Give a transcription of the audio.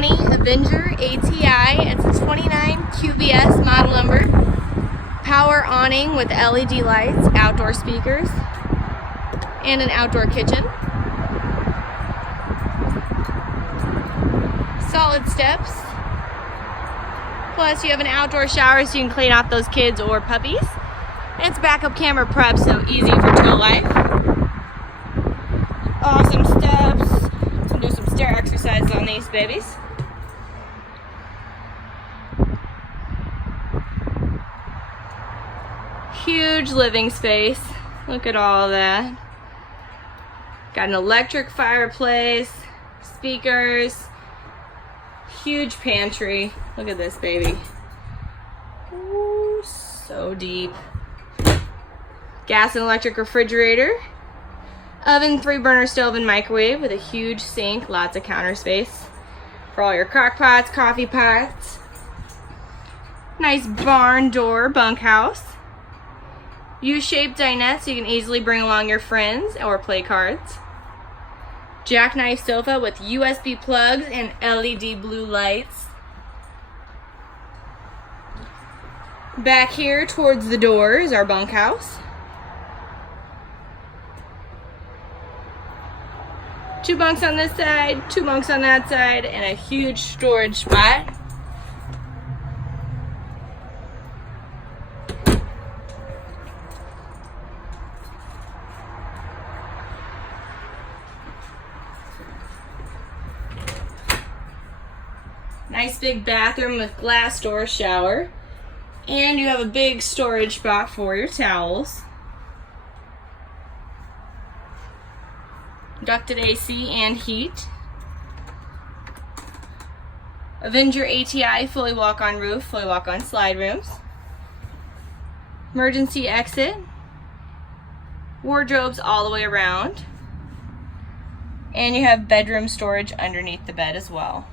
2020 Avenger ATI. It's a 29 QBS model number. Power awning with LED lights, outdoor speakers, and an outdoor kitchen. Solid steps. Plus you have an outdoor shower so you can clean off those kids or puppies. It's backup camera prep, so easy for trail life. Awesome steps. We'll do some stair exercises on these babies. Huge living space. Look at all of that. Got an electric fireplace, speakers, huge pantry. Look at this baby. Ooh, so deep. Gas and electric refrigerator. Oven, 3-burner stove and microwave with a huge sink, lots of counter space for all your crock pots, coffee pots. Nice barn door bunkhouse. U-shaped dinette so you can easily bring along your friends or play cards. Jackknife sofa with USB plugs and LED blue lights. Back here towards the door is our bunkhouse. 2 bunks on this side, 2 bunks on that side, and a huge storage spot. Nice big bathroom with glass door shower. And you have a big storage spot for your towels. Ducted AC and heat. Avenger ATI fully walk-on roof, fully walk-on slide rooms. Emergency exit. Wardrobes all the way around. And you have bedroom storage underneath the bed as well.